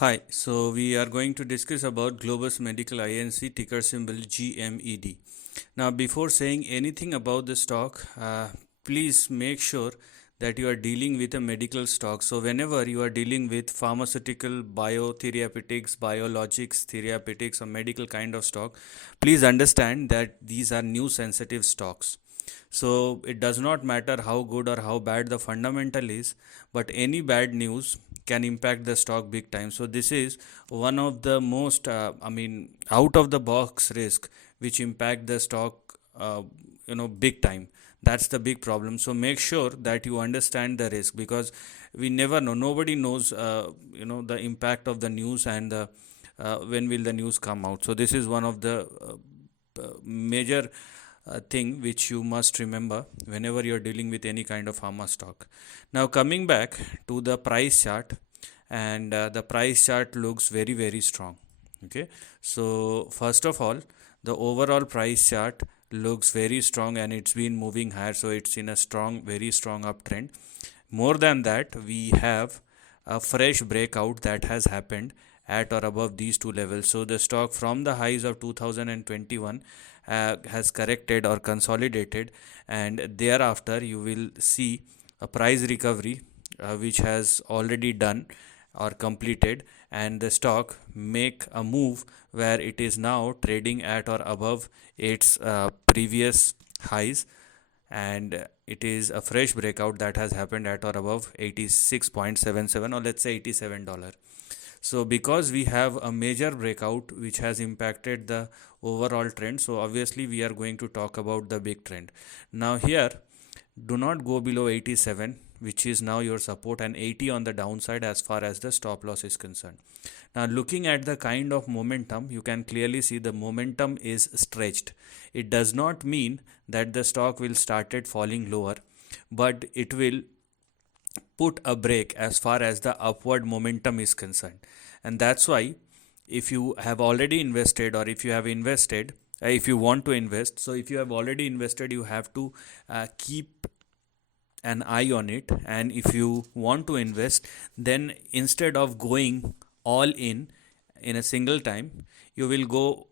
Hi, so we are going to discuss about Globus Medical Inc. ticker symbol GMED. Now, before saying anything about the stock, please make sure that you are dealing with a medical stock. So, whenever you are dealing with pharmaceutical, biotherapeutics, biologics, therapeutics, or medical kind of stock, please understand that these are news sensitive stocks. So it does not matter how good or how bad the fundamental is, but any bad news can impact the stock big time. So this is one of the most, out of the box risk which impact the stock, big time. That's the big problem. So make sure that you understand the risk, because we never know. Nobody knows, the impact of the news and when will the news come out. So this is one of the major thing which you must remember whenever you're dealing with any kind of pharma stock. Now, coming back to the price chart, and the price chart looks very strong. Okay, so first of all, the overall price chart looks very strong and it's been moving higher, so it's in a very strong uptrend. More than that, we have a fresh breakout that has happened at or above these two levels. So the stock from the highs of 2021 has corrected or consolidated, and thereafter you will see a price recovery which has already done or completed, and the stock make a move where it is now trading at or above its previous highs, and it is a fresh breakout that has happened at or above 86.77, or let's say $87. So because we have a major breakout which has impacted the overall trend, so obviously we are going to talk about the big trend. Now here, do not go below 87, which is now your support, and 80 on the downside as far as the stop loss is concerned. Now looking at the kind of momentum, you can clearly see the momentum is stretched. It does not mean that the stock will started falling lower, but it will put a break as far as the upward momentum is concerned. And that's why, if you have already invested, or if you have invested, if you want to invest, so if you have already invested, you have to keep an eye on it. And if you want to invest, then instead of going all in a single time, you will go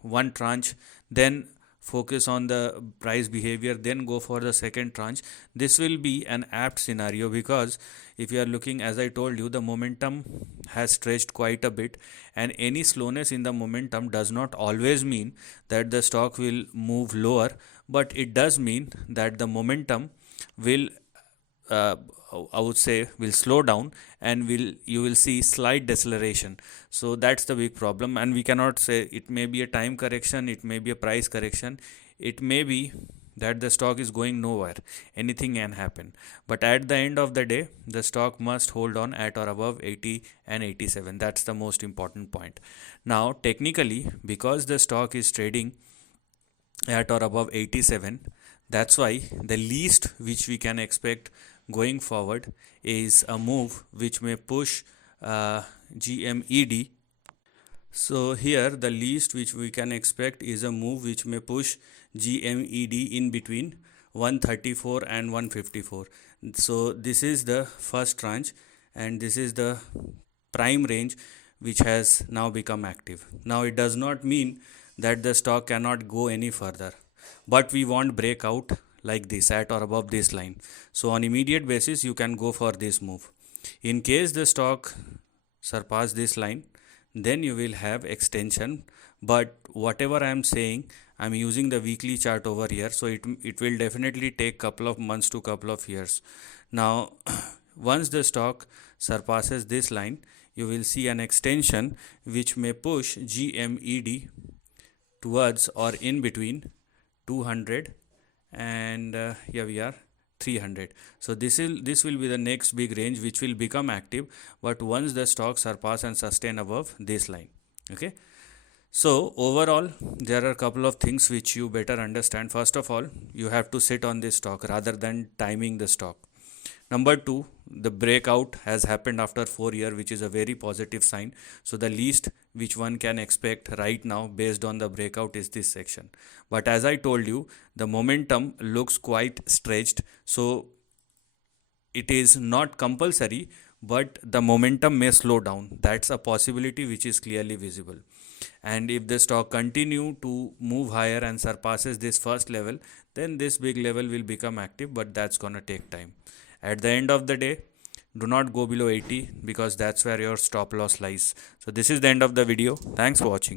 one tranche, then focus on the price behavior, then go for the second tranche. This will be an apt scenario, because if you are looking, as I told you, the momentum has stretched quite a bit, and any slowness in the momentum does not always mean that the stock will move lower, but it does mean that the momentum will I would say will slow down, and you will see slight deceleration. So that's the big problem, and we cannot say it may be a time correction, it may be a price correction, it may be that the stock is going nowhere. Anything can happen, but at the end of the day, the stock must hold on at or above 80 and 87. That's the most important point. Now technically, because the stock is trading at or above 87, that's why the least which we can expect going forward is a move which may push GMED. So here the least which we can expect is a move which may push GMED in between 134 and 154. So this is the first tranche, and this is the prime range which has now become active. Now it does not mean that the stock cannot go any further, but we want breakout like this at or above this line. So on immediate basis, you can go for this move. In case the stock surpass this line, then you will have extension. But whatever I am saying, I am using the weekly chart over here, so it will definitely take couple of months to couple of years. Now once the stock surpasses this line, you will see an extension which may push GMED towards or in between 200 and here we are 300. So this will be the next big range which will become active, but once the stock surpass and sustain above this line. Okay, so overall there are a couple of things which you better understand. First of all, you have to sit on this stock rather than timing the stock. Number two, the breakout has happened after 4 years, which is a very positive sign. So the least which one can expect right now based on the breakout is this section. But as I told you, the momentum looks quite stretched. So it is not compulsory, but the momentum may slow down. That's a possibility which is clearly visible. And if the stock continue to move higher and surpasses this first level, then this big level will become active, but that's gonna take time. At the end of the day, do not go below 80 because that's where your stop loss lies. So this is the end of the video. Thanks for watching.